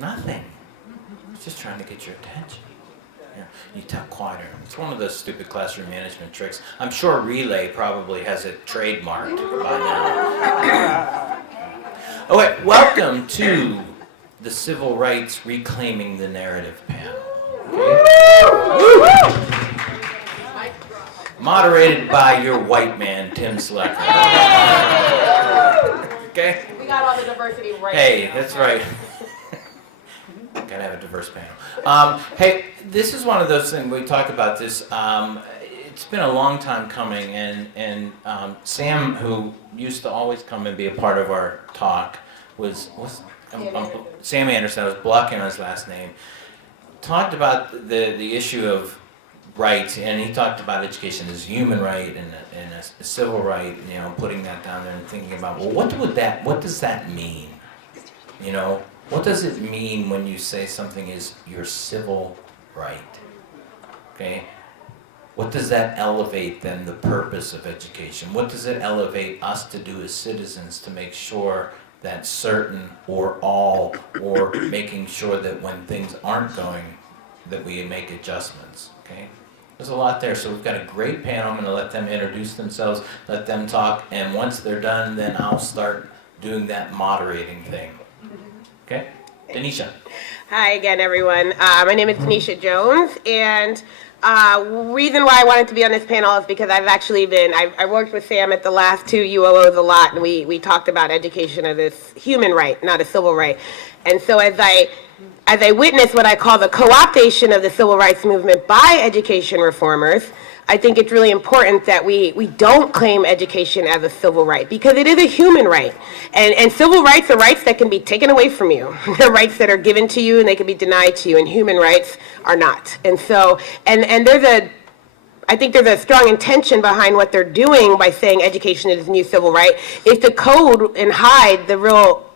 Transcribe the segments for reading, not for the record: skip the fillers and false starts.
Nothing. I was just trying to get your attention. Yeah, you talk quieter. It's one of those stupid classroom management tricks. I'm sure Relay probably has it trademarked by now. Oh wait, welcome to the Civil Rights Reclaiming the Narrative panel. Okay? Moderated by your white man, Tim Slecker. Okay? We got all the diversity right. Hey, that's right. Gotta have a diverse panel. Hey, this is one of those things, we talk about this, it's been a long time coming, and Sam, who used to always come and be a part of our talk, Sam Anderson, I was blocking on his last name, talked about the issue of rights, and he talked about education as a human right and a civil right, you know, putting that down there and thinking about, well, what does that mean? You know, what does it mean when you say something is your civil right? Okay? What does that elevate then the purpose of education? What does it elevate us to do as citizens to make sure that certain or all, or making sure that when things aren't going, that we make adjustments, okay? There's a lot there, so we've got a great panel. I'm going to let them introduce themselves, let them talk, and once they're done, then I'll start doing that moderating thing. Okay? Denisha. Hi again, everyone. My name is Denisha Jones, and reason why I wanted to be on this panel is because I worked with Sam at the last two UOOs a lot, and we talked about education as this human right, not a civil right. And so as I witnessed what I call the co-optation of the civil rights movement by education reformers, I think it's really important that we don't claim education as a civil right, because it is a human right. And civil rights are rights that can be taken away from you. They're rights that are given to you and they can be denied to you, and human rights are not. And so, and I think there's a strong intention behind what they're doing by saying education is a new civil right, is to code and hide the real,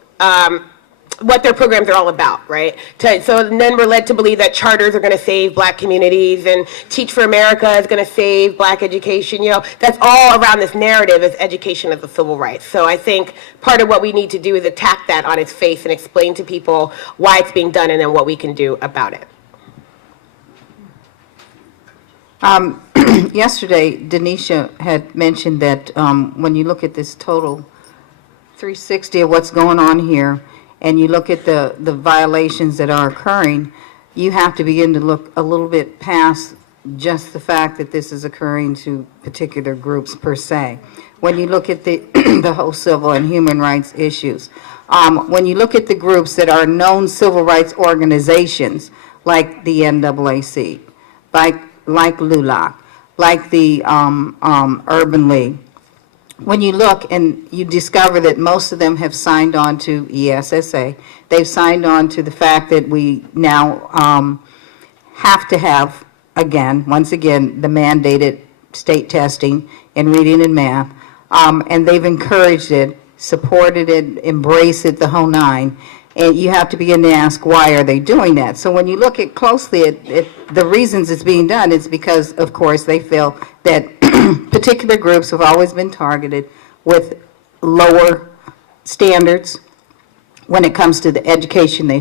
what their programs are all about, right? So then we're led to believe that charters are going to save black communities, and Teach for America is going to save black education. You know, that's all around this narrative is education as a civil right. So I think part of what we need to do is attack that on its face and explain to people why it's being done and then what we can do about it. Yesterday, Denisha had mentioned that when you look at this total 360 of what's going on here, and you look at the violations that are occurring, you have to begin to look a little bit past just the fact that this is occurring to particular groups per se. When you look at the, the whole civil and human rights issues, when you look at the groups that are known civil rights organizations, like the NAAC, like LULAC, like the Urban League, when you look and you discover that most of them have signed on to ESSA, they've signed on to the fact that we now have to have, once again, the mandated state testing in reading and math, and they've encouraged it, supported it, embraced it, the whole nine. And you have to begin to ask, why are they doing that? So when you look at closely at the reasons it's being done, it's because, of course, they feel that particular groups have always been targeted with lower standards when it comes to the education they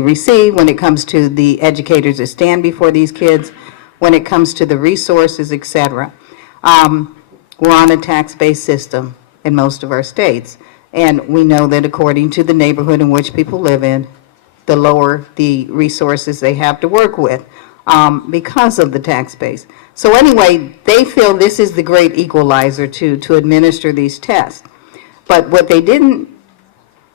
receive, when it comes to the educators that stand before these kids, when it comes to the resources, etc. We're on a tax-based system in most of our states. And we know that according to the neighborhood in which people live in, the lower the resources they have to work with because of the tax base. So anyway, they feel this is the great equalizer to administer these tests. But what they didn't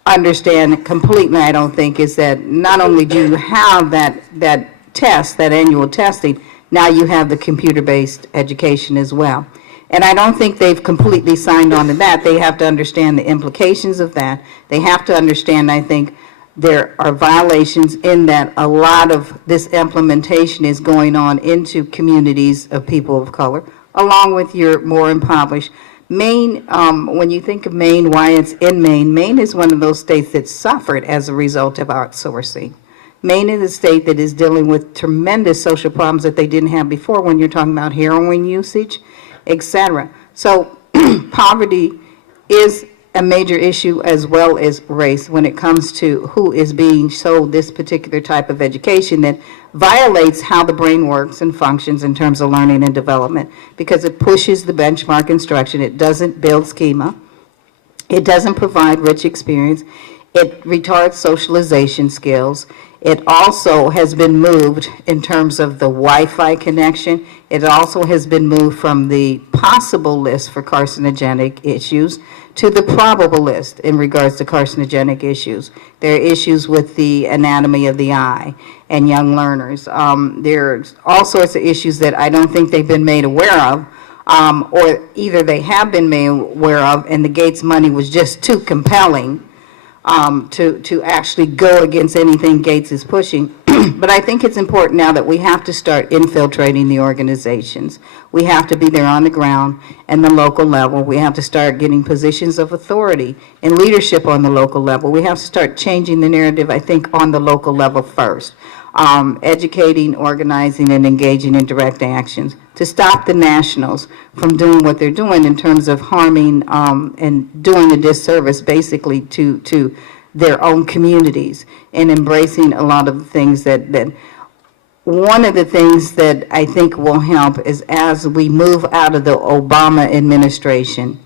understand completely, I don't think, is that not only do you have that test, that annual testing, now you have the computer-based education as well. And I don't think they've completely signed on to that. They have to understand the implications of that. They have to understand, I think, there are violations in that a lot of this implementation is going on into communities of people of color, along with your more impoverished. Maine, when you think of Maine, why it's in Maine, Maine is one of those states that suffered as a result of outsourcing. Maine is a state that is dealing with tremendous social problems that they didn't have before when you're talking about heroin usage, etc. So poverty is a major issue as well as race when it comes to who is being sold this particular type of education that violates how the brain works and functions in terms of learning and development, because it pushes the benchmark instruction. It doesn't build schema. It doesn't provide rich experience. It retards socialization skills. It also has been moved in terms of the Wi-Fi connection. It also has been moved from the possible list for carcinogenic issues to the probable list in regards to carcinogenic issues. There are issues with the anatomy of the eye and young learners. There's all sorts of issues that I don't think they've been made aware of, or either they have been made aware of and the Gates money was just too compelling to actually go against anything Gates is pushing. But I think it's important now that we have to start infiltrating the organizations. We have to be there on the ground and the local level. We have to start getting positions of authority and leadership on the local level. We have to start changing the narrative, I think, on the local level first. Educating, organizing, and engaging in direct actions to stop the nationals from doing what they're doing in terms of harming and doing a disservice basically to their own communities and embracing a lot of the things that one of the things that I think will help is as we move out of the Obama administration,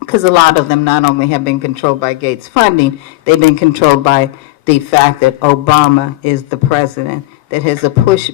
because a lot of them not only have been controlled by Gates funding, they've been controlled by the fact that Obama is the president that has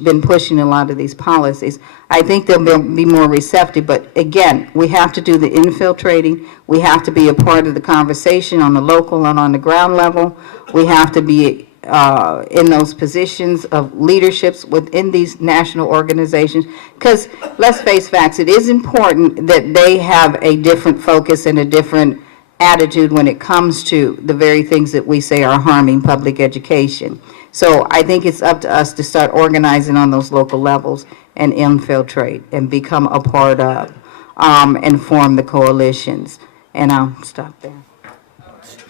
been pushing a lot of these policies. I think they'll be more receptive, but again, we have to do the infiltrating. We have to be a part of the conversation on the local and on the ground level. We have to be in those positions of leaderships within these national organizations, because let's face facts, it is important that they have a different focus and a different attitude when it comes to the very things that we say are harming public education. So I think it's up to us to start organizing on those local levels and infiltrate and become a part of and form the coalitions. And I'll stop there.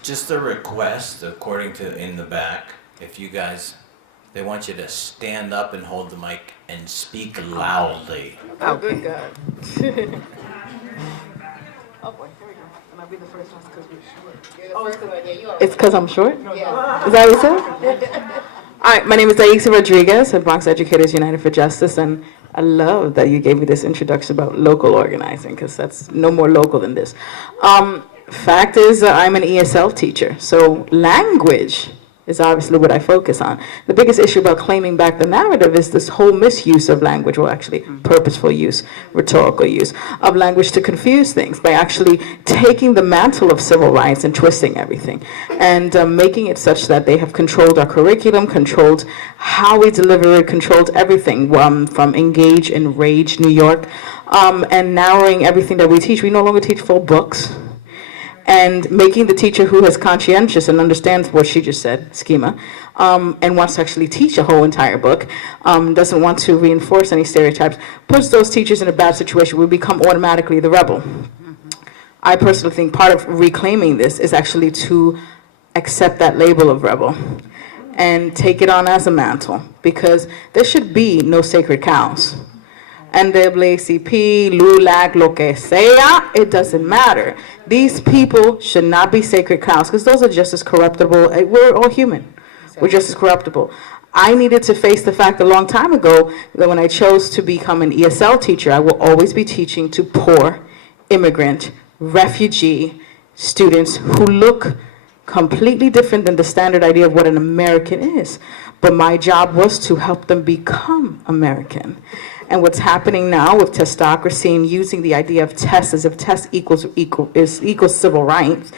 Just a request, according to in the back, if you guys, they want you to stand up and hold the mic and speak loudly. Oh, good God. Oh, boy, here we go. Am I be the first one because we're short? Oh, it's good. Yeah, you are. It's because I'm short? Yeah. Is that what you said? All right, my name is Aixa Rodriguez at Bronx Educators United for Justice, and I love that you gave me this introduction about local organizing, because that's no more local than this. Fact is, I'm an ESL teacher, so language is obviously what I focus on. The biggest issue about claiming back the narrative is this whole misuse of language, or actually purposeful use, rhetorical use of language to confuse things by actually taking the mantle of civil rights and twisting everything and making it such that they have controlled our curriculum, controlled how we deliver it, controlled everything from Engage and Rage New York, and narrowing everything that we teach. We no longer teach full books. And making the teacher who is conscientious and understands what she just said, schema, and wants to actually teach a whole entire book, doesn't want to reinforce any stereotypes, puts those teachers in a bad situation. We become automatically the rebel. I personally think part of reclaiming this is actually to accept that label of rebel and take it on as a mantle, because there should be no sacred cows. NAACP, LULAC, lo que sea, it doesn't matter. These people should not be sacred cows, because those are just as corruptible. We're all human. We're just as corruptible. I needed to face the fact a long time ago that when I chose to become an ESL teacher, I will always be teaching to poor, immigrant, refugee students who look completely different than the standard idea of what an American is. But my job was to help them become American. And what's happening now with testocracy and using the idea of test as if test equals civil rights,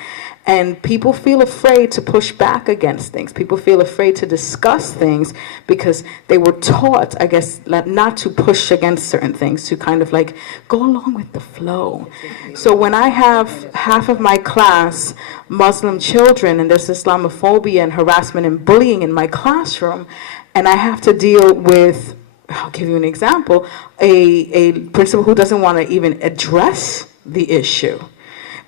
and people feel afraid to push back against things. People feel afraid to discuss things because they were taught, I guess, not to push against certain things, to kind of like go along with the flow. So when I have half of my class Muslim children and there's Islamophobia and harassment and bullying in my classroom, and I have to deal with, I'll give you an example, a principal who doesn't want to even address the issue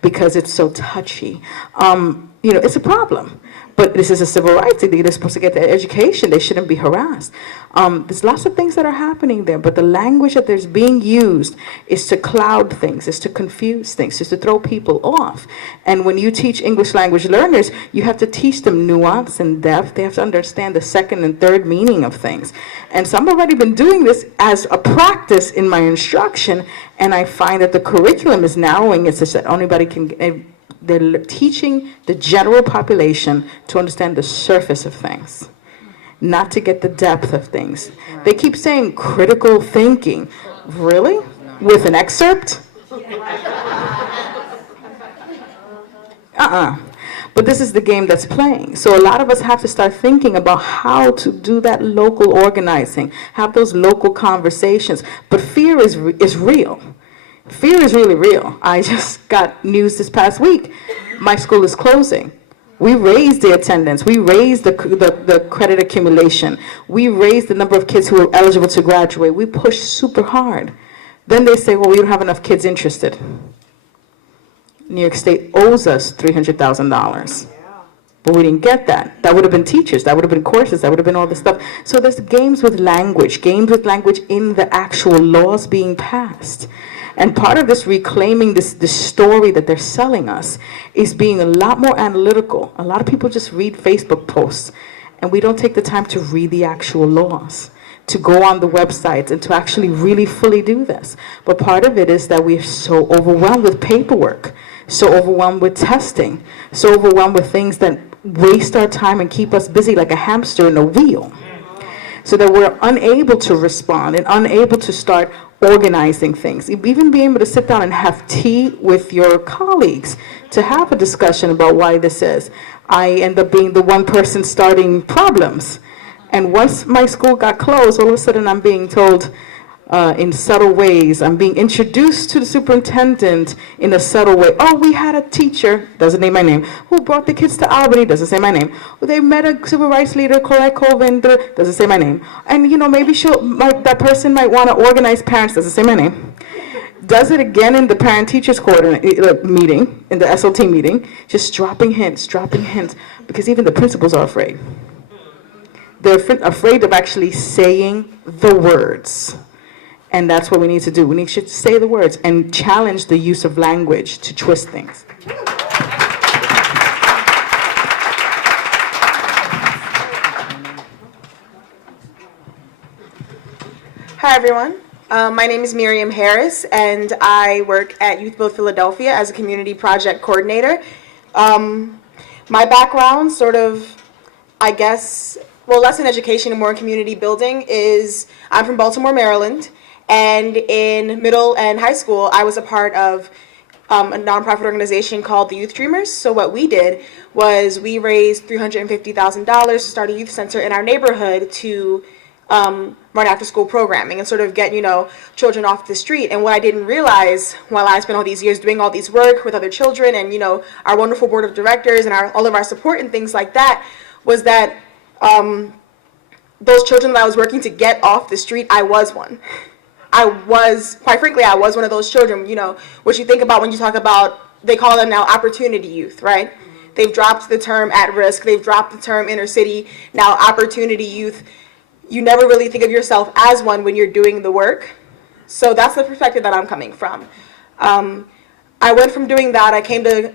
because it's so touchy. It's a problem. But this is a civil rights league. They're supposed to get their education. They shouldn't be harassed. There's lots of things that are happening there, but the language that there's being used is to cloud things, is to confuse things, is to throw people off. And when you teach English language learners, you have to teach them nuance and depth. They have to understand the second and third meaning of things. And so I've already been doing this as a practice in my instruction, and I find that the curriculum is narrowing it such that anybody can. They're teaching the general population to understand the surface of things, not to get the depth of things. They keep saying critical thinking. Really? With an excerpt? But this is the game that's playing. So a lot of us have to start thinking about how to do that local organizing, have those local conversations. But fear is real. Fear is really real. I just got news this past week. My school is closing. We raised the attendance. We raised the credit accumulation. We raised the number of kids who are eligible to graduate. We pushed super hard. Then they say, well, we don't have enough kids interested. New York State owes us $300,000. But we didn't get that. That would have been teachers. That would have been courses. That would have been all this stuff. So there's games with language in the actual laws being passed. And part of this reclaiming this story that they're selling us is being a lot more analytical. A lot of people just read Facebook posts, and we don't take the time to read the actual laws, to go on the websites, and to actually really fully do this. But part of it is that we're so overwhelmed with paperwork, so overwhelmed with testing, so overwhelmed with things that waste our time and keep us busy like a hamster in a wheel, so that we're unable to respond and unable to start organizing things. Even being able to sit down and have tea with your colleagues to have a discussion about why this is. I end up being the one person starting problems. And once my school got closed, all of a sudden I'm being told in subtle ways, I'm being introduced to the superintendent in a subtle way. Oh, we had a teacher, doesn't name my name, who brought the kids to Albany, doesn't say my name. Well, they met a civil rights leader, Colette Colvin, doesn't say my name. And maybe that person might want to organize parents, doesn't say my name. Does it again in the parent-teachers meeting, in the SLT meeting, just dropping hints, because even the principals are afraid. They're afraid of actually saying the words. And that's what we need to do. We need to say the words and challenge the use of language to twist things. Hi, everyone. My name is Miriam Harris, and I work at Youth Build Philadelphia as a community project coordinator. My background, less in education and more in community building, is I'm from Baltimore, Maryland. And in middle and high school, I was a part of a nonprofit organization called the Youth Dreamers. So what we did was we raised $350,000 to start a youth center in our neighborhood to run after school programming and sort of get, children off the street. And what I didn't realize while I spent all these years doing all these work with other children and, our wonderful board of directors and all of our support and things like that was that those children that I was working to get off the street, I was one. Quite frankly, I was one of those children, what you think about when you talk about, they call them now opportunity youth, right? They've dropped the term at risk. They've dropped the term inner city. Now opportunity youth, you never really think of yourself as one when you're doing the work. So that's the perspective that I'm coming from. I went from doing that, I came to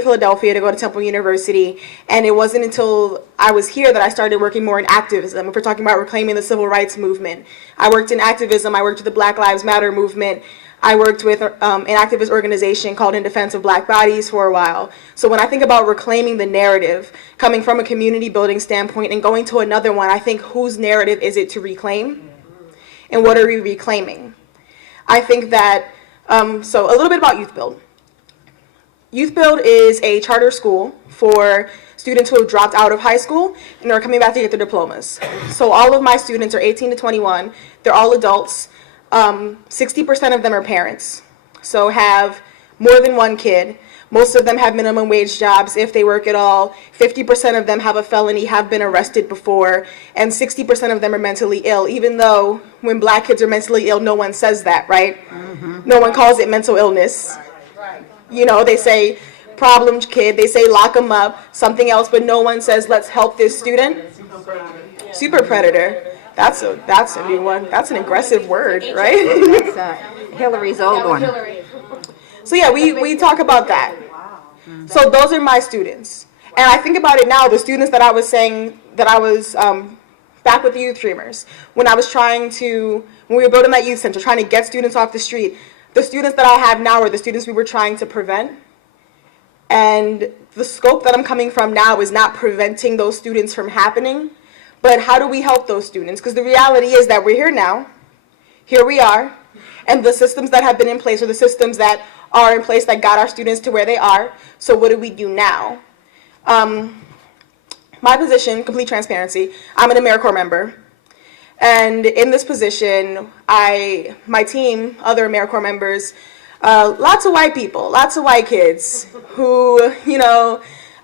Philadelphia to go to Temple University, and it wasn't until I was here that I started working more in activism. If we're talking about reclaiming the civil rights movement, I worked in activism. I worked with the Black Lives Matter movement. I worked with an activist organization called In Defense of Black Bodies for a while. So when I think about reclaiming the narrative, coming from a community building standpoint and going to another one, I think whose narrative is it to reclaim? And what are we reclaiming? I think that, so a little bit about Youth Build. Youth Build is a charter school for students who have dropped out of high school and are coming back to get their diplomas. So all of my students are 18 to 21. They're all adults. 60% of them are parents, so have more than one kid. Most of them have minimum wage jobs if they work at all. 50% of them have a felony, have been arrested before, and 60% of them are mentally ill, even though when Black kids are mentally ill, no one says that, right? Mm-hmm. No one calls it mental illness. Right. They say problem kid, they say lock them up, something else, but no one says let's help this student. Super predator. That's a new one. That's an aggressive word, right? That's Hillary's old one. So yeah, we talk about that. So those are my students. And I think about it now, the students that I was saying that I was back with the youth dreamers, when we were building that youth center, trying to get students off the street, the students that I have now are the students we were trying to prevent. And the scope that I'm coming from now is not preventing those students from happening, but how do we help those students? Because the reality is that we're here now, here we are, and the systems that have been in place are the systems that are in place that got our students to where they are. So what do we do now? My position, complete transparency, I'm an AmeriCorps member. And in this position, my team, other AmeriCorps members, lots of white people, lots of white kids who,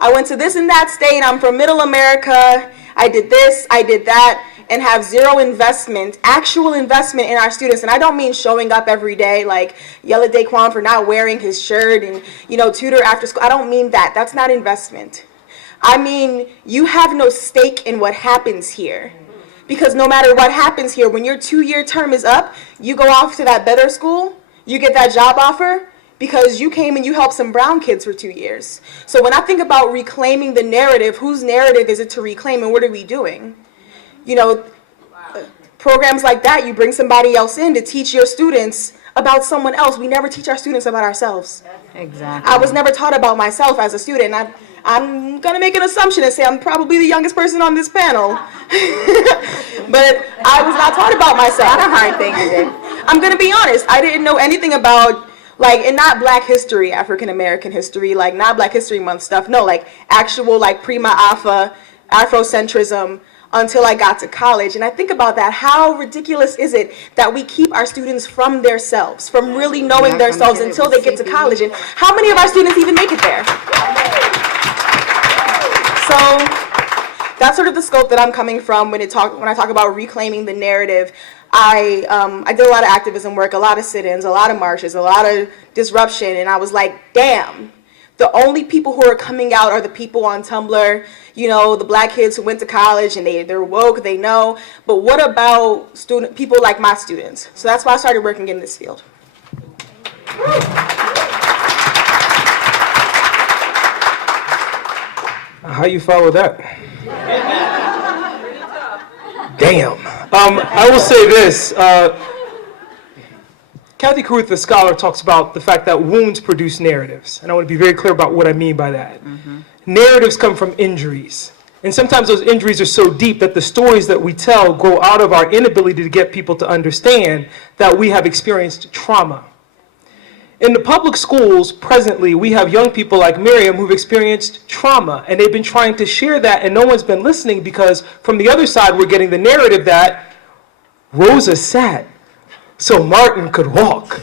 I went to this and that state, I'm from middle America, I did this, I did that, and have zero investment, actual investment in our students. And I don't mean showing up every day, like yell at Daquan for not wearing his shirt and, tutor after school. I don't mean that. That's not investment. I mean, you have no stake in what happens here. Because no matter what happens here, when your 2-year term is up, you go off to that better school, you get that job offer, because you came and you helped some brown kids for 2 years. So when I think about reclaiming the narrative, whose narrative is it to reclaim and what are we doing? Programs like that, you bring somebody else in to teach your students about someone else. We never teach our students about ourselves. Exactly. I was never taught about myself as a student. I'm going to make an assumption and say I'm probably the youngest person on this panel. But I was not taught about myself. Not a hard thing to do. I'm going to be honest. I didn't know anything about, and not Black history, African American history, not Black History Month stuff. No, actual, Prima Alpha, Afrocentrism, until I got to college. And I think about that. How ridiculous is it that we keep our students from themselves, from really knowing themselves until they get to college? And how many of our students even make it there? So that's sort of the scope that I'm coming from when I talk about reclaiming the narrative. I did a lot of activism work, a lot of sit-ins, a lot of marches, a lot of disruption, and I was like, damn, the only people who are coming out are the people on Tumblr, the Black kids who went to college and they're woke, they know, but what about people like my students? So that's why I started working in this field. How you follow that? Damn. I will say this. Kathy Carruth, the scholar, talks about the fact that wounds produce narratives. And I want to be very clear about what I mean by that. Mm-hmm. Narratives come from injuries. And sometimes those injuries are so deep that the stories that we tell grow out of our inability to get people to understand that we have experienced trauma. In the public schools, presently, we have young people like Miriam who've experienced trauma, and they've been trying to share that, and no one's been listening because from the other side, we're getting the narrative that Rosa sat so Martin could walk,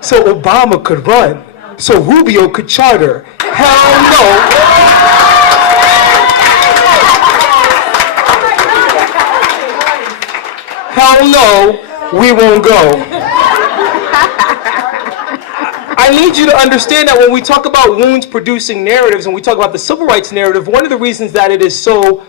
so Obama could run, so Rubio could charter. Hell no. Hell no, we won't go. I need you to understand that when we talk about wounds producing narratives and we talk about the civil rights narrative, one of the reasons that it is so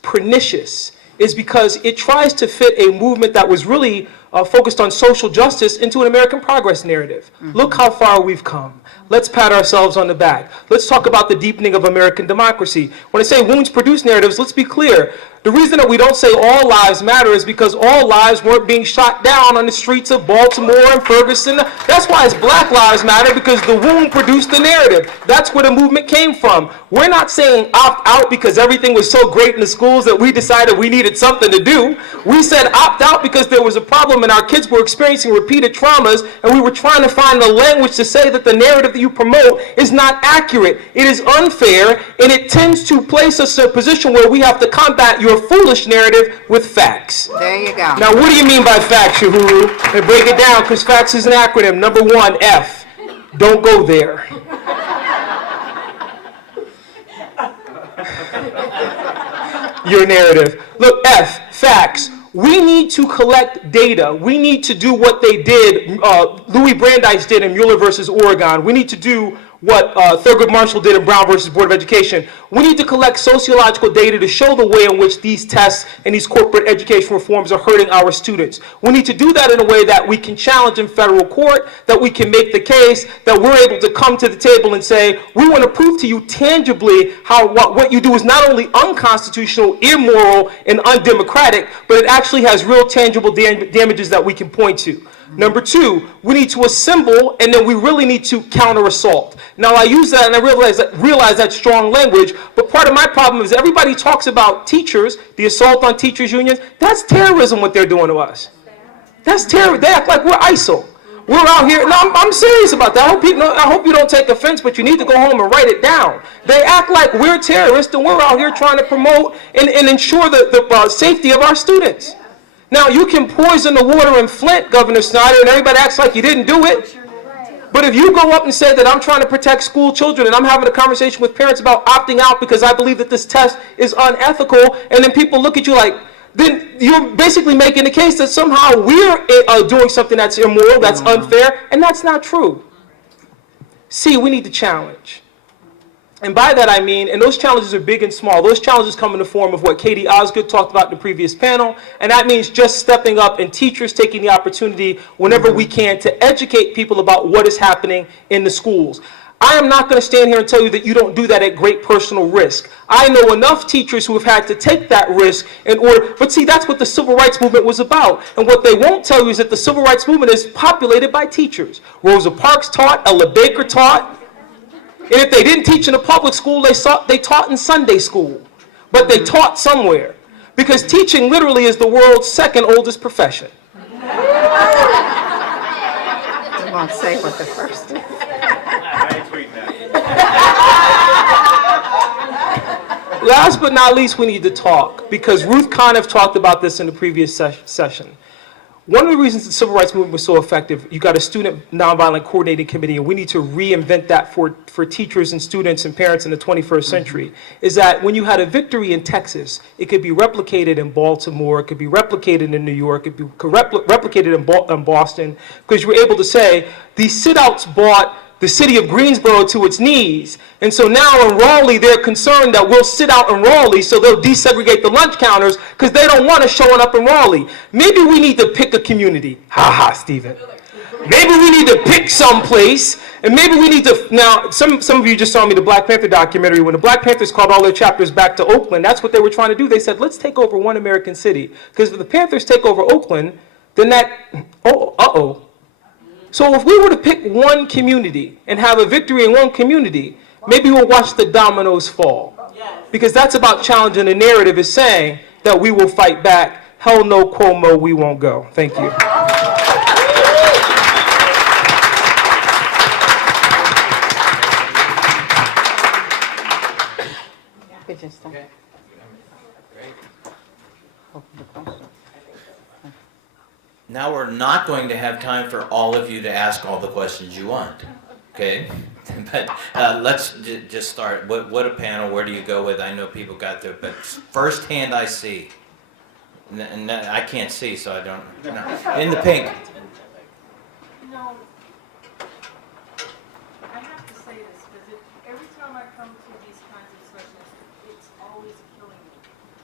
pernicious is because it tries to fit a movement that was really focused on social justice into an American progress narrative. Mm-hmm. Look how far we've come. Let's pat ourselves on the back. Let's talk about the deepening of American democracy. When I say wounds produce narratives, let's be clear. The reason that we don't say all lives matter is because all lives weren't being shot down on the streets of Baltimore and Ferguson. That's why it's Black Lives Matter, because the wound produced the narrative. That's where the movement came from. We're not saying opt out because everything was so great in the schools that we decided we needed something to do. We said opt out because there was a problem and our kids were experiencing repeated traumas, and we were trying to find the language to say that the narrative that you promote is not accurate. It is unfair, and it tends to place us in a position where we have to combat your foolish narrative with facts. There you go. Now, what do you mean by facts, Yohuru? And break it down, because facts is an acronym. Number 1, F. Don't go there. Your narrative. Look, F, facts. We need to collect data. We need to do what they did, Louis Brandeis did in Mueller versus Oregon. We need to do what Thurgood Marshall did in Brown versus Board of Education. We need to collect sociological data to show the way in which these tests and these corporate education reforms are hurting our students. We need to do that in a way that we can challenge in federal court, that we can make the case, that we're able to come to the table and say, we want to prove to you tangibly how what you do is not only unconstitutional, immoral, and undemocratic, but it actually has real tangible damages that we can point to. Number two, we need to assemble, and then we really need to counter-assault. Now, I use that, and I realize that's strong language, but part of my problem is everybody talks about teachers, the assault on teachers' unions. That's terrorism, what they're doing to us. That's terror. They act like we're ISIL. We're out here. No, I'm serious about that. I hope you don't take offense, but you need to go home and write it down. They act like we're terrorists, and we're out here trying to promote and ensure the safety of our students. Now, you can poison the water in Flint, Governor Snyder, and everybody acts like you didn't do it. But if you go up and say that I'm trying to protect school children and I'm having a conversation with parents about opting out because I believe that this test is unethical, and then people look at you like, then you're basically making the case that somehow we're doing something that's immoral, that's unfair, and that's not true. See, we need to challenge. And by that I mean, and those challenges are big and small. Those challenges come in the form of what Katie Osgood talked about in the previous panel, and that means just stepping up and teachers taking the opportunity whenever we can to educate people about what is happening in the schools. I am not going to stand here and tell you that you don't do that at great personal risk. I know enough teachers who have had to take that risk in order, but see, that's what the civil rights movement was about. And what they won't tell you is that the civil rights movement is populated by teachers. Rosa Parks taught, Ella Baker taught. And if they didn't teach in a public school, they taught in Sunday school. But they taught somewhere. Because teaching literally is the world's second oldest profession. I won't say what the first is. Last but not least, we need to talk. Because Ruth Conniff talked about this in the previous session. One of the reasons the civil rights movement was so effective, you got a student nonviolent coordinating committee, and we need to reinvent that for teachers and students and parents in the 21st century, is that when you had a victory in Texas, it could be replicated in Baltimore, it could be replicated in New York, it could be replicated in Boston, because you were able to say, these sit-outs brought the city of Greensboro to its knees. And so now in Raleigh, they're concerned that we'll sit out in Raleigh, so they'll desegregate the lunch counters because they don't want us showing up in Raleigh. Maybe we need to pick a community. Ha ha, Stephen. Maybe we need to pick some place, and maybe we need to, now, some of you just saw me the Black Panther documentary. When the Black Panthers called all their chapters back to Oakland, that's what they were trying to do. They said, let's take over one American city. Because if the Panthers take over Oakland, then that, So if we were to pick one community and have a victory in one community, maybe we'll watch the dominoes fall. Because that's about challenging the narrative is saying that we will fight back. Hell no, Cuomo, we won't go. Thank you. Now we're not going to have time for all of you to ask all the questions you want, okay? But let's just start. What a panel, where do you go with? I know people got there, but firsthand I see. And I can't see, so I don't know. In the pink. No. I have to say this, because every time I come to these kinds of sessions, it's always killing me.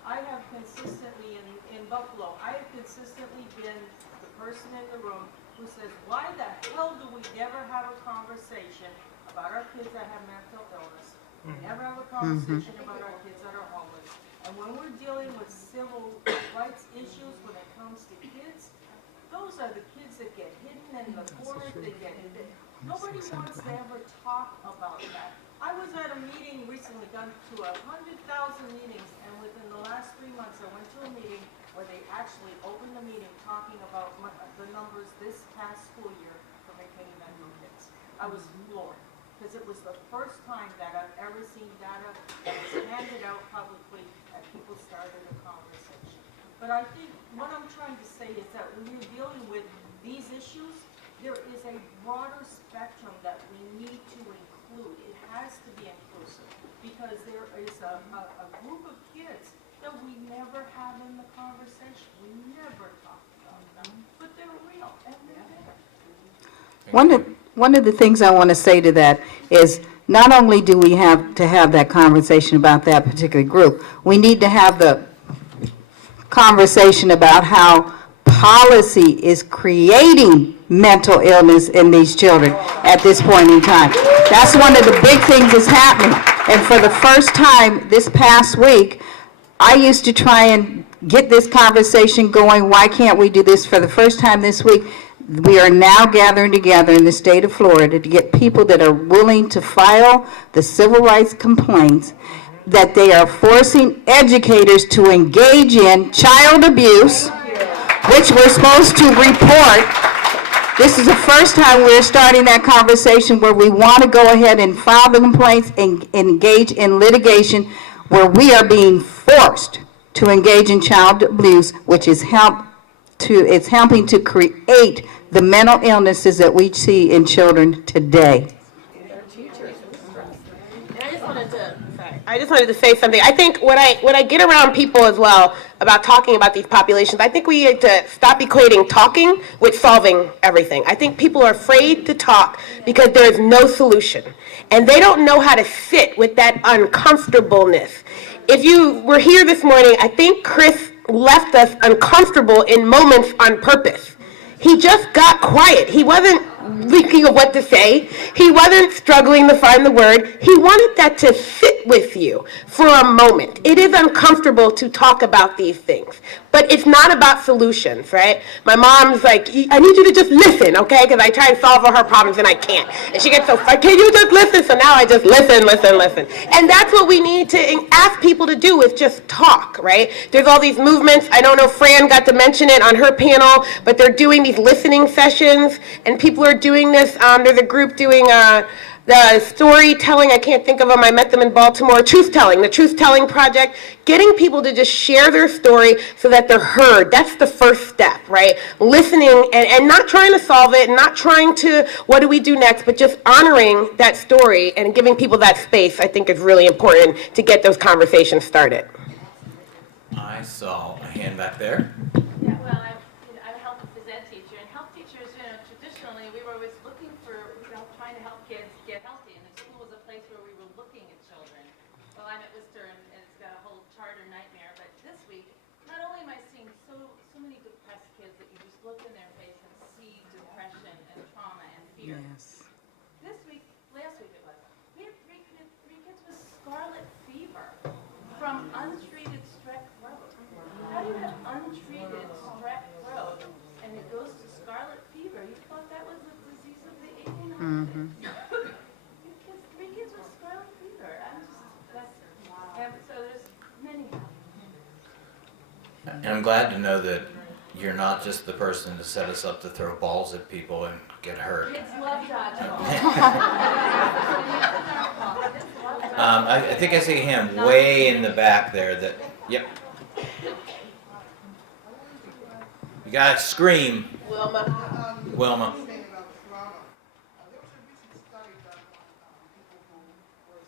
I have consistently, in Buffalo, I have consistently been the person in the room who says, why the hell do we never have a conversation about our kids that have mental illness? We never have a conversation about our kids that are homeless. And when we're dealing with civil rights issues when it comes to kids, those are the kids that get hidden in the corners, they get hidden. Nobody wants to ever talk about that. I was at a meeting recently, gone to 100,000 meetings, and within the last 3 months, I went to a meeting where they actually opened the meeting talking about the numbers this past school year for McKinney Metro kids. I was floored, because it was the first time that I've ever seen data that was handed out publicly and people started a conversation. But I think what I'm trying to say is that when you're dealing with these issues, there is a broader spectrum that we need to include. It has to be inclusive, because there is a group of kids that we never have in the conversation. We never talk about them, but they're real and they're there. one of the things I want to say to that is not only do we have to have that conversation about that particular group, we need to have the conversation about how policy is creating mental illness in these children at this point in time. That's one of the big things that's happening. And for the first time this past week, I used to try and get this conversation going, why can't we do this? For the first time this week, we are now gathering together in the state of Florida to get people that are willing to file the civil rights complaints that they are forcing educators to engage in child abuse, which we're supposed to report. This is the first time we're starting that conversation where we want to go ahead and file the complaints and engage in litigation where we are being forced to engage in child abuse, which is it's helping to create the mental illnesses that we see in children today. I just wanted to say something. I think when I get around people as well about talking about these populations, I think we need to stop equating talking with solving everything. I think people are afraid to talk because there is no solution. And they don't know how to sit with that uncomfortableness. If you were here this morning, I think Chris left us uncomfortable in moments on purpose. He just got quiet. He wasn't thinking of what to say. He wasn't struggling to find the word. He wanted that to sit with you for a moment. It is uncomfortable to talk about these things, but it's not about solutions, right? My mom's like, I need you to just listen, okay? Because I try and solve all her problems and I can't. And she gets so frustrated, can you just listen? So now I just listen. And that's what we need to ask people to do is just talk, right? There's all these movements. I don't know if Fran got to mention it on her panel, but they're doing these listening sessions and people are doing this. There's a group doing the storytelling, I can't think of them, I met them in Baltimore, the Truth Telling Project, getting people to just share their story so that they're heard. That's the first step, right? Listening and not trying to solve it, not trying to, what do we do next, but just honoring that story and giving people that space, I think is really important to get those conversations started. I saw a hand back there. Yeah, well, I'm a health and phys ed teacher, and health teachers, traditionally, we were always looking for, trying to help kids get healthy, and the school was a place where we were looking at children. Well, I'm at Worcester, and it's got a whole charter nightmare, but this week, not only am I seeing so many depressed kids that you just look in their face and see depression and trauma and fear. Yes. This week, last week it was, we had three kids with scarlet fever from untreated strep throat. How do you have untreated strep throat and it goes to scarlet fever? You thought that was a disease of the 1800s. Three kids with scarlet fever. And so there's many. And I'm glad to know that you're not just the person to set us up to throw balls at people and get hurt. Kids love dodgeball. I think I see a hand way in the back there that, yep. You gotta scream. Wilma. Saying about trauma. There was a recent study done on people who were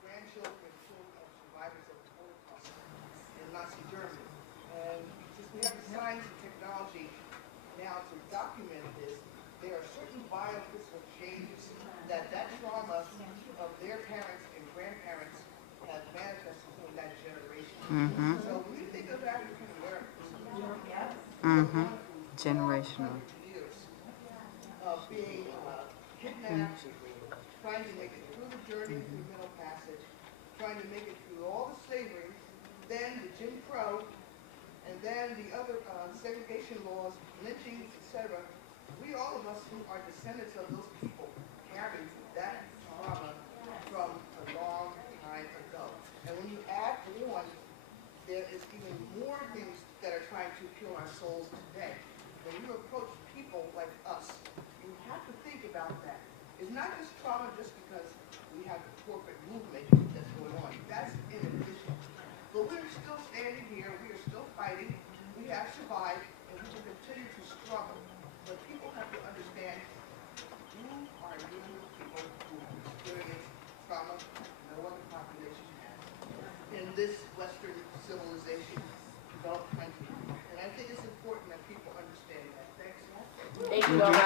grandchildren and children of survivors of the Holocaust in Nazi Germany. And since we have the science and technology now to document this, there are certain biophysical changes that trauma of their parents and grandparents have manifested in that generation. So when you think of African Americans, Generational. years of being kidnapped, trying to make it through the journey through the Middle Passage, trying to make it through all the slavery, then the Jim Crow, and then the other segregation laws, lynchings, etc. We, all of us who are descendants of those people, carry that trauma from a long time ago. And when you add on, there is even more things that are trying to kill our souls today. When you approach people like us, you have to think about that. It's not just trauma just because we have the corporate movement that's going on. That's in addition. But we're still standing here. We are still fighting. We have survived, and we will continue to struggle. But people have to understand you are dealing with people who have experienced trauma no other population has in this Western civilization, developed country. And I think it's important that people understand that. Thanks. Thank you, Wilma.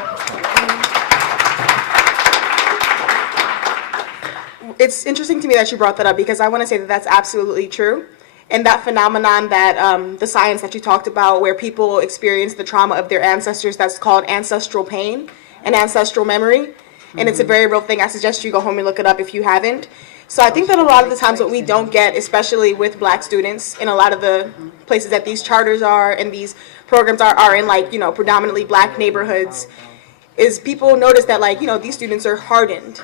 It's interesting to me that you brought that up because I want to say that that's absolutely true. And that phenomenon that the science that you talked about, where people experience the trauma of their ancestors, that's called ancestral pain and ancestral memory. And it's a very real thing. I suggest you go home and look it up if you haven't. So I think that a lot of the times what we don't get, especially with Black students in a lot of the places that these charters are and these programs are in, like, predominantly Black neighborhoods, is people notice that, like, these students are hardened.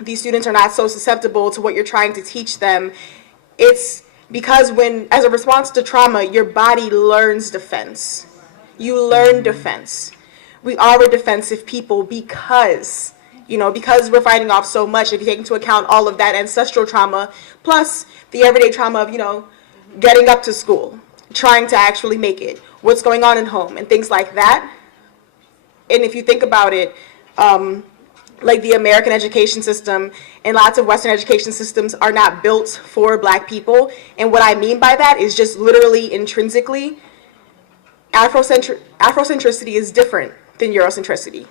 These students are not so susceptible to what you're trying to teach them. It's because as a response to trauma, your body learns defense. You learn defense. We are a defensive people because we're fighting off so much. If you take into account all of that ancestral trauma, plus the everyday trauma of, getting up to school, trying to actually make it, what's going on at home, and things like that. And if you think about it, like the American education system and lots of Western education systems are not built for Black people. And what I mean by that is just literally intrinsically, Afrocentricity is different than Eurocentricity.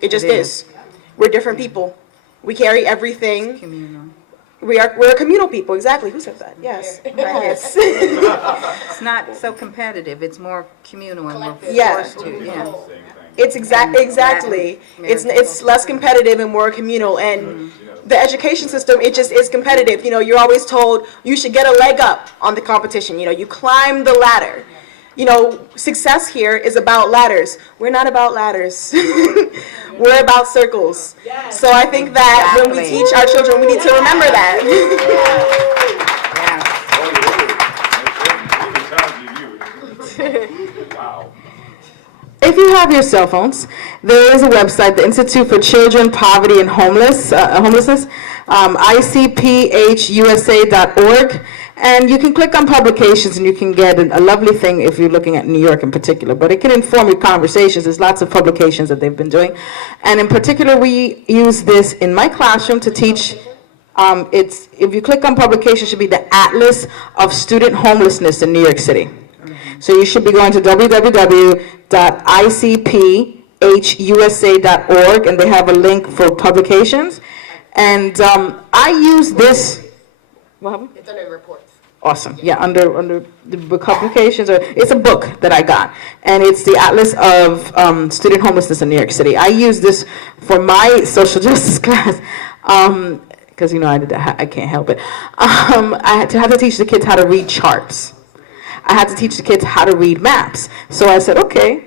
It just is. We're different people. We carry everything. Communal. We're a communal people, exactly. Who said that? Yes. Yes. It's not so competitive, it's more communal and we're Yeah. forced to, yeah. It's exactly. It's less competitive and more communal. And the education system, it just is competitive. You're always told you should get a leg up on the competition. You climb the ladder. Success here is about ladders. We're not about ladders. We're about circles. So I think that when we teach our children, we need to remember that. Wow. If you have your cell phones, there is a website, the Institute for Children, Poverty, and Homelessness, icphusa.org, and you can click on publications and you can get a lovely thing if you're looking at New York in particular, but it can inform your conversations. There's lots of publications that they've been doing, and in particular, we use this in my classroom to teach. If you click on publications, it should be the Atlas of Student Homelessness in New York City. So you should be going to www.icphusa.org, and they have a link for publications. And I use this. What happened? It's under reports. Awesome. Yeah, under the publications, it's a book that I got, and it's the Atlas of Student Homelessness in New York City. I use this for my social justice class. Because I can't help it. I had to teach the kids how to read charts. I had to teach the kids how to read maps. So I said, okay,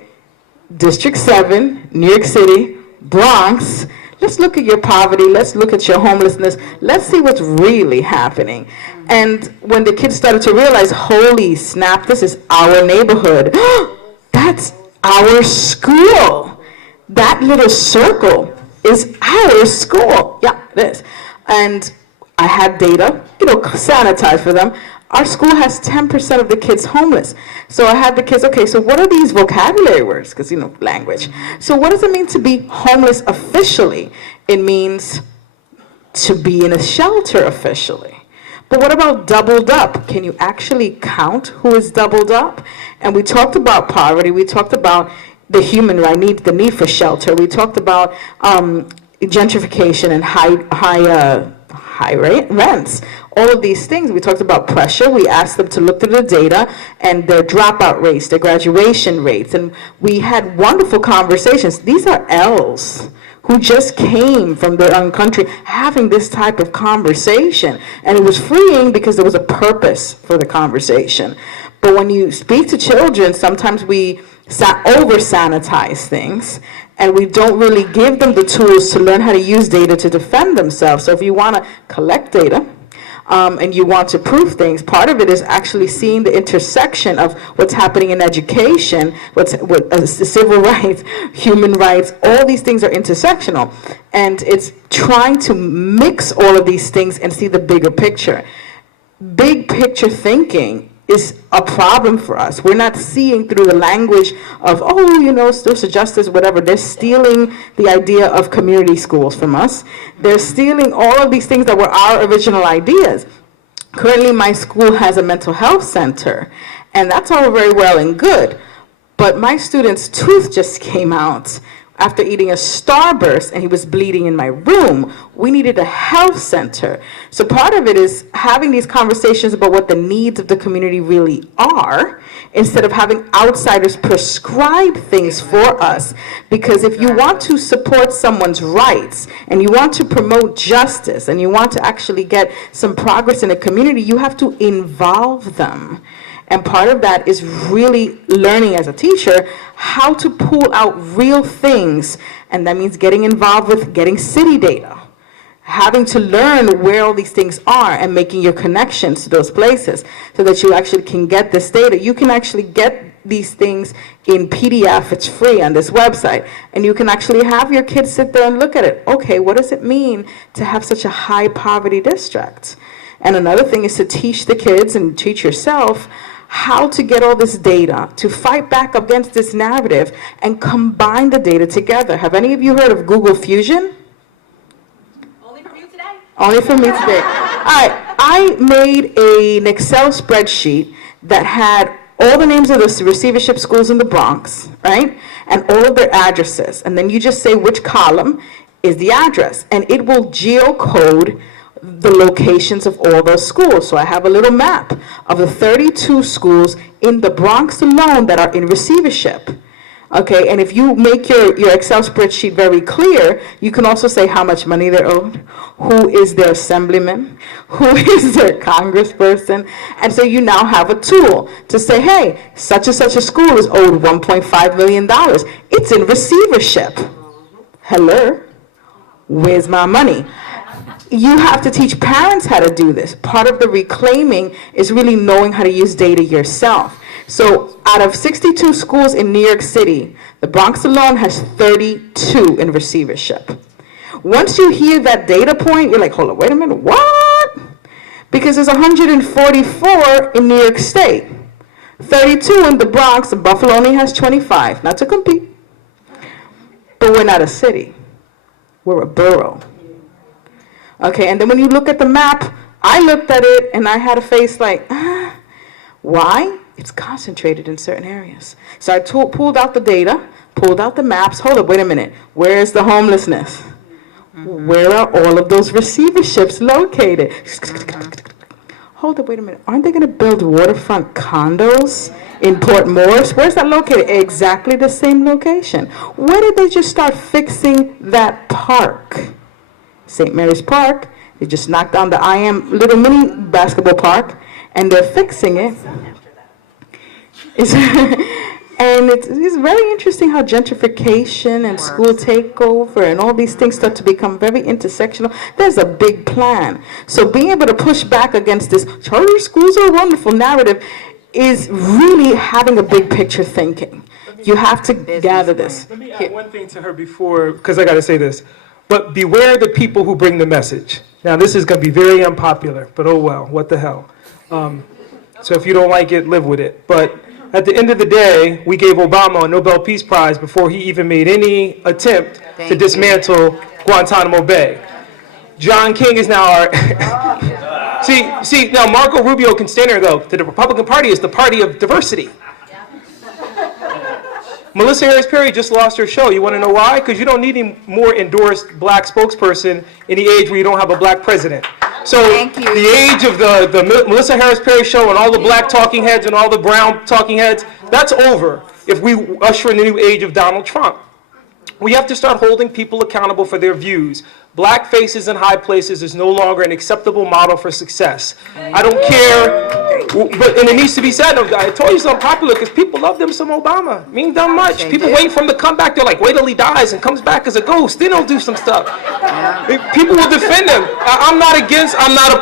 District 7, New York City, Bronx, let's look at your poverty, let's look at your homelessness, let's see what's really happening. And when the kids started to realize, holy snap, this is our neighborhood. That's our school. That little circle is our school. Yeah, it is. And I had data, sanitized for them. Our school has 10% of the kids homeless. So I had the kids, okay, so what are these vocabulary words? Because, language. So what does it mean to be homeless officially? It means to be in a shelter officially. But what about doubled up? Can you actually count who is doubled up? And we talked about poverty. We talked about the human right, the need for shelter. We talked about gentrification and high rents, all of these things. We talked about pressure. We asked them to look through the data and their dropout rates, their graduation rates, and we had wonderful conversations. These are L's who just came from their own country having this type of conversation, and it was freeing because there was a purpose for the conversation. But when you speak to children, sometimes we over-sanitize things, and we don't really give them the tools to learn how to use data to defend themselves. So if you want to collect data, and you want to prove things, part of it is actually seeing the intersection of what's happening in education, civil rights, human rights, all these things are intersectional. And it's trying to mix all of these things and see the bigger picture. Big picture thinking is a problem for us. We're not seeing through the language of, social justice, whatever. They're stealing the idea of community schools from us. They're stealing all of these things that were our original ideas. Currently, my school has a mental health center, and that's all very well and good. But my student's tooth just came out. after eating a Starburst and he was bleeding in my room. We needed a health center. So part of it is having these conversations about what the needs of the community really are, instead of having outsiders prescribe things for us. Because if you want to support someone's rights and you want to promote justice and you want to actually get some progress in a community, you have to involve them. And part of that is really learning as a teacher how to pull out real things. And that means getting involved with getting city data, having to learn where all these things are and making your connections to those places so that you actually can get this data. You can actually get these things in PDF. It's free on this website. And you can actually have your kids sit there and look at it. Okay, what does it mean to have such a high poverty district? And another thing is to teach the kids and teach yourself how to get all this data, to fight back against this narrative and combine the data together. Have any of you heard of Google Fusion? Only from you today. Only for me today. All right, I made an Excel spreadsheet that had all the names of the receivership schools in the Bronx, right? And all of their addresses. And then you just say which column is the address. And it will geocode the locations of all those schools. So I have a little map of the 32 schools in the Bronx alone that are in receivership. Okay, and if you make your Excel spreadsheet very clear, you can also say how much money they're owed, who is their assemblyman, who is their congressperson, and so you now have a tool to say, hey, such and such a school is owed $1.5 million. It's in receivership. Hello, where's my money? You have to teach parents how to do this. Part of the reclaiming is really knowing how to use data yourself. So out of 62 schools in New York City, the Bronx alone has 32 in receivership. Once you hear that data point, you're like, hold on, wait a minute, what? Because there's 144 in New York State, 32 in the Bronx, and Buffalo only has 25, not to compete. But we're not a city, we're a borough. Okay, and then when you look at the map, I looked at it and I had a face like, why? It's concentrated in certain areas. So I pulled out the data, pulled out the maps. Hold up, wait a minute. Where is the homelessness? Where are all of those receiverships located? Hold up, wait a minute. Aren't they going to build waterfront condos in Port Morris? Where's that located? Exactly the same location. Where did they just start fixing that park? St. Mary's Park. They just knocked down the little mini basketball park, and they're fixing it. And it's very interesting how gentrification and school takeover and all these things start to become very intersectional. There's a big plan. So being able to push back against this charter schools are wonderful narrative is really having a big picture thinking. You have to gather this. Let me add one thing to her before, because I got to say this. But beware the people who bring the message. Now, this is going to be very unpopular, but oh well, what the hell. So if you don't like it, live with it. But at the end of the day, we gave Obama a Nobel Peace Prize before he even made any attempt to dismantle Guantanamo Bay. John King is now our... see, now Marco Rubio can stand there, though. The Republican Party is the party of diversity. Melissa Harris Perry just lost her show. You want to know why? Because you don't need any more endorsed black spokesperson in the age where you don't have a black president. So the age of the Melissa Harris Perry show and all the black talking heads and all the brown talking heads, that's over if we usher in the new age of Donald Trump. We have to start holding people accountable for their views. Black faces in high places is no longer an acceptable model for success. I don't care, and it needs to be said. I told you it's unpopular because people love them some Obama. It ain't done much. People wait for him to come back. They're like, wait till he dies and comes back as a ghost. Then he'll do some stuff. People will defend him. I'm not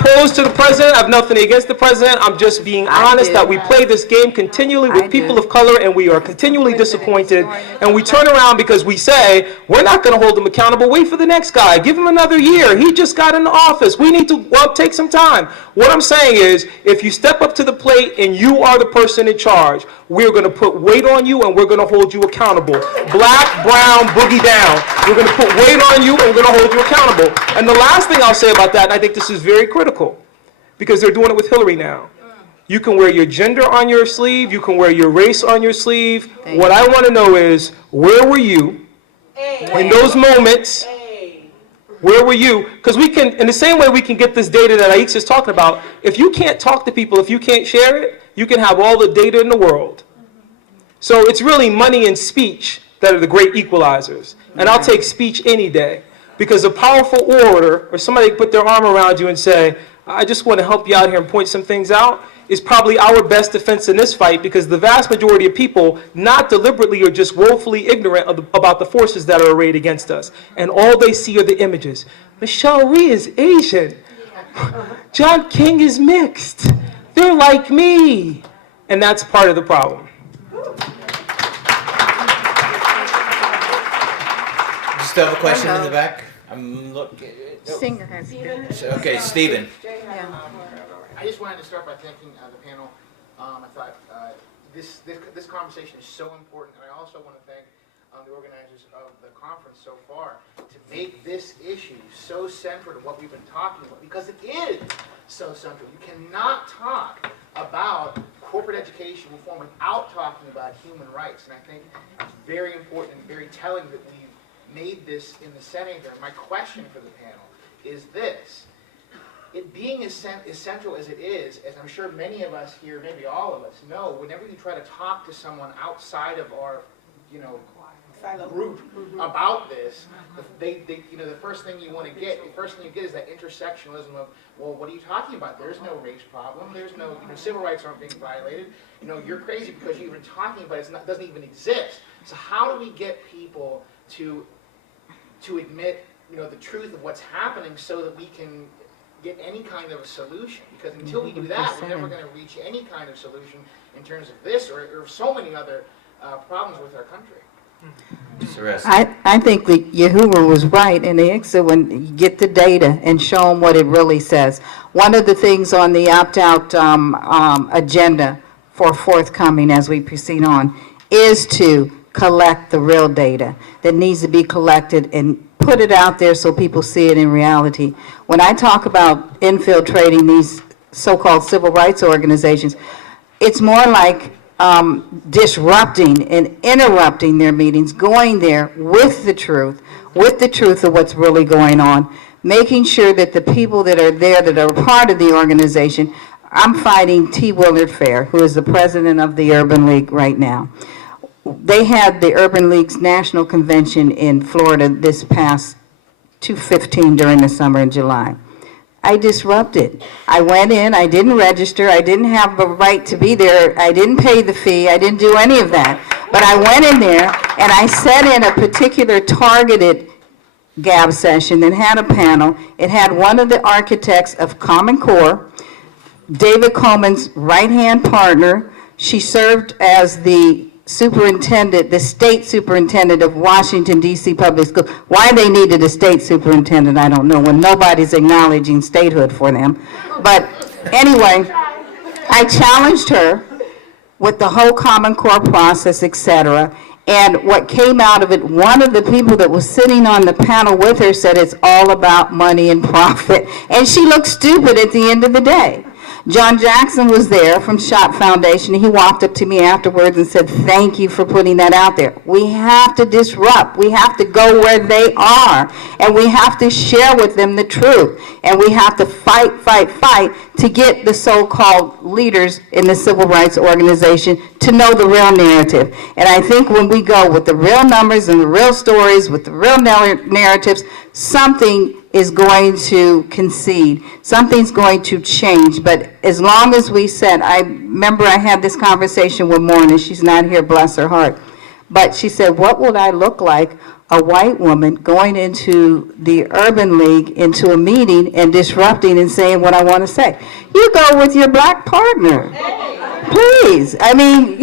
opposed to the president. I have nothing against the president. I'm just being honest that we play this game continually with people of color and we are continually disappointed. And we turn around because we say, we're not going to hold him accountable. Wait for the next guy. Give him another year. He just got in the office. We need to, take some time. What I'm saying is, if you step up to the plate and you are the person in charge, we're going to put weight on you and we're going to hold you accountable. Black, brown, boogie down. We're going to put weight on you and we're going to hold you accountable. And the last thing I'll say about that, and I think this is very critical, because they're doing it with Hillary now. You can wear your gender on your sleeve. You can wear your race on your sleeve. What I want to know is, where were you In those moments, where were you? Because we can, in the same way we can get this data that Aixa is talking about, if you can't talk to people, if you can't share it, you can have all the data in the world. So it's really money and speech that are the great equalizers. And I'll take speech any day. Because a powerful orator, or somebody put their arm around you and say, I just want to help you out here and point some things out, is probably our best defense in this fight, because the vast majority of people, not deliberately or just woefully ignorant about the forces that are arrayed against us. And all they see are the images. Michelle Rhee is Asian. John King is mixed. They're like me. And that's part of the problem. Still have a question in the back? I'm looking. Singer has. Okay, Stephen. I just wanted to start by thanking the panel. I thought this conversation is so important, and I also want to thank the organizers of the conference so far to make this issue so central to what we've been talking about, because it is so central. You cannot talk about corporate education reform without talking about human rights, and I think it's very important and very telling that we've made this in the setting here. My question for the panel is this. It being as central as it is, as I'm sure many of us here, maybe all of us know, whenever you try to talk to someone outside of our, group about this, the first thing you want to get, the first thing you get is that intersectionalism of, well, what are you talking about? There's no race problem. There's no, civil rights aren't being violated. You're crazy because you're even talking about it. It doesn't even exist. So how do we get people to admit, the truth of what's happening so that we can get any kind of a solution? Because until we do that, we're never going to reach any kind of solution in terms of this or so many other problems with our country. Ceresta. I think that Yohuru was right, and Aixa, when you get the data and show them what it really says. One of the things on the opt-out agenda for forthcoming as we proceed on is to collect the real data that needs to be collected and put it out there so people see it in reality. When I talk about infiltrating these so-called civil rights organizations, it's more like disrupting and interrupting their meetings, going there with the truth of what's really going on, making sure that the people that are there that are part of the organization. I'm fighting T. Willard Fair, who is the president of the Urban League right now. They had the Urban League's national convention in Florida this past 2/15 during the summer in July. I disrupted. I went in, I didn't register, I didn't have the right to be there, I didn't pay the fee, I didn't do any of that. But I went in there and I sat in a particular targeted gab session that had a panel. It had one of the architects of Common Core, David Coleman's right-hand partner. She served as the superintendent, the state superintendent of Washington, D.C. Public Schools. Why they needed a state superintendent, I don't know, when nobody's acknowledging statehood for them. But anyway, I challenged her with the whole Common Core process, etc. And what came out of it, one of the people that was sitting on the panel with her said it's all about money and profit. And she looked stupid at the end of the day. John Jackson was there from Shop Foundation. He walked up to me afterwards and said, thank you for putting that out there. We have to disrupt. We have to go where they are. And we have to share with them the truth. And we have to fight to get the so-called leaders in the civil rights organization to know the real narrative. And I think when we go with the real numbers and the real stories, with the real narratives, something is going to concede. Something's going to change. But as long as we said, I remember I had this conversation with Morna. She's not here, bless her heart. But she said, what would I look like, a white woman going into the Urban League, into a meeting and disrupting and saying what I want to say? You go with your black partner. Please. I mean,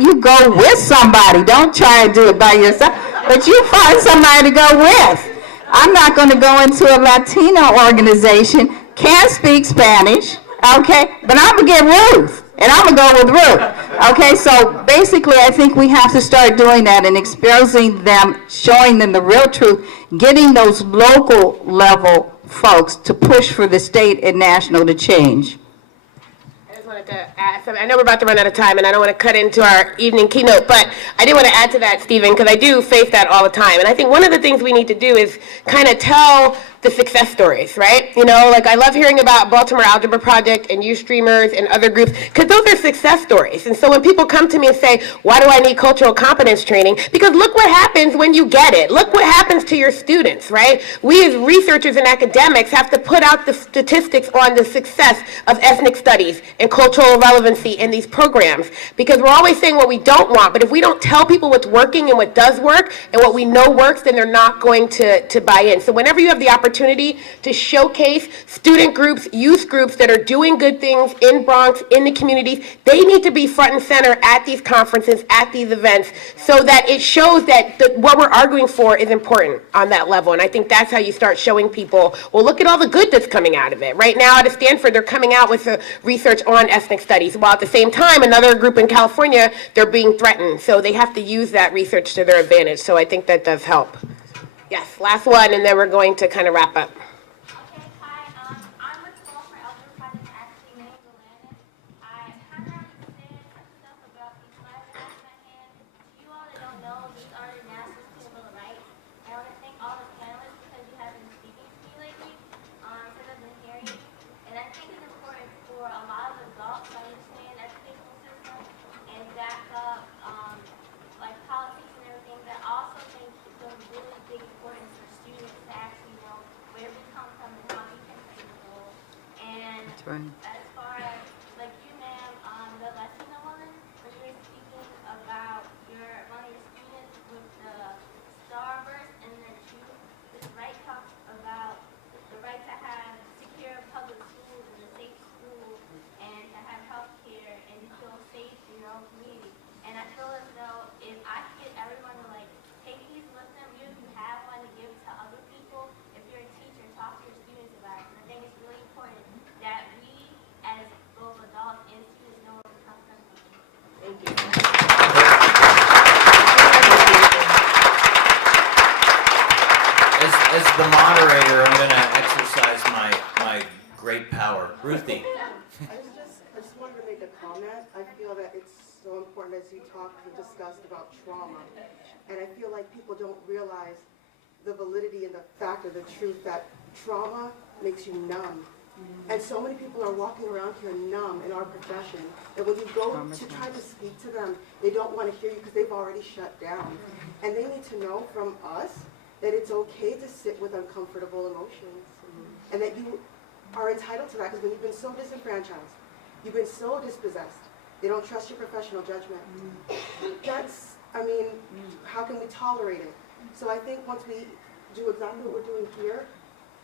you go with somebody. Don't try and do it by yourself. But you find somebody to go with. I'm not going to go into a Latino organization, can't speak Spanish, okay, but I'm going to get Ruth, and I'm going to go with Ruth, okay? So basically, I think we have to start doing that and exposing them, showing them the real truth, getting those local level folks to push for the state and national to change. I just want wanted to add something. I know we're about to run out of time, and I don't want to cut into our evening keynote, but I did want to add to that, Stephen, because I do face that all the time. And I think one of the things we need to do is kind of tell the success stories, right? You know, like I love hearing about Baltimore Algebra Project and Ustreamers and other groups, because those are success stories. And so when people come to me and say, why do I need cultural competence training? Because look what happens when you get it. Look what happens to your students, right? We as researchers and academics have to put out the statistics on the success of ethnic studies and cultural relevancy in these programs, because we're always saying what we don't want, but if we don't tell people what's working and what does work and what we know works, then they're not going to buy in. So whenever you have the opportunity to showcase student groups, youth groups that are doing good things in Bronx, in the communities, they need to be front and center at these conferences, at these events, so that it shows that what we're arguing for is important on that level. And I think that's how you start showing people, well, look at all the good that's coming out of it. Right now at Stanford, they're coming out with research on ethnic studies, while at the same time, another group in California, they're being threatened. So they have to use that research to their advantage. So I think that does help. Yes, last one, and then we're going to kind of wrap up. Okay, hi. I'm with Baltimore Algebra Project, actually named Atlanta. I kind of already said some stuff about these slides that I have in my hand. To you all that don't know, these are the National Student Bill of Rights. I want to thank all the panelists because you have been speaking to me lately, because I've been hearing you. And I think it's important for a lot of adults to understand the educational system and back up like politics and everything, but I also think it's a really big importance for students to actually know where we come from and how we can play the role. And right. as far as like you, ma'am, the Latina woman, when you were speaking about one of your students with the starburst and the juice, this right talks about the right to have secure public schools and a safe school and to have health care and to feel safe in your own community. And I feel as though if I could get everyone to like take these with them, you have one to give to other people. If you're a teacher, talk to your students about it. And I think it's really important that we, as both adults and students, know where we come from. Thank you. As the moderator, I'm going to exercise my great power. Ruthie. I just wanted to make a comment. I feel that it's so important as you talked and discussed about trauma. And I feel like people don't realize the validity and the fact or the truth that trauma makes you numb. And so many people are walking around here numb in our profession that when you go to try to speak to them, they don't want to hear you because they've already shut down. And they need to know from us that it's okay to sit with uncomfortable emotions and that you are entitled to that, because when you've been so disenfranchised, you've been so dispossessed, they don't trust your professional judgment. That's, I mean, how can we tolerate it? So I think once we do exactly what we're doing here,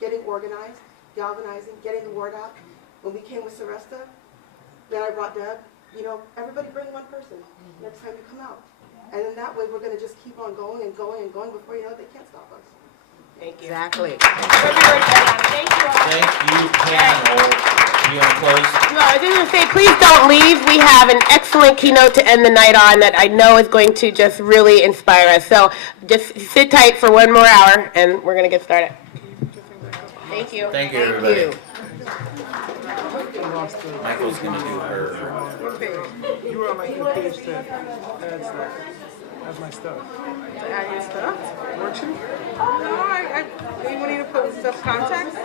getting organized, galvanizing, getting the word out. When we came with Ceresta, then I brought Deb, you know, everybody bring one person next time you come out. And then that way we're going to just keep on going and going and going. Before you know it, they can't stop us. Thank you. Exactly. Thank you all. Thank you, panel. You want to close? No, I was just going to say, please don't leave. We have an excellent keynote to end the night on that I know is going to just really inspire us. So just sit tight for one more hour, and we're going to get started. Thank you. Thank you, everybody. Michael's going to do her. You were on my page to add stuff. That's my stuff. To add your stuff? Weren't you? No, you want me to put stuff context?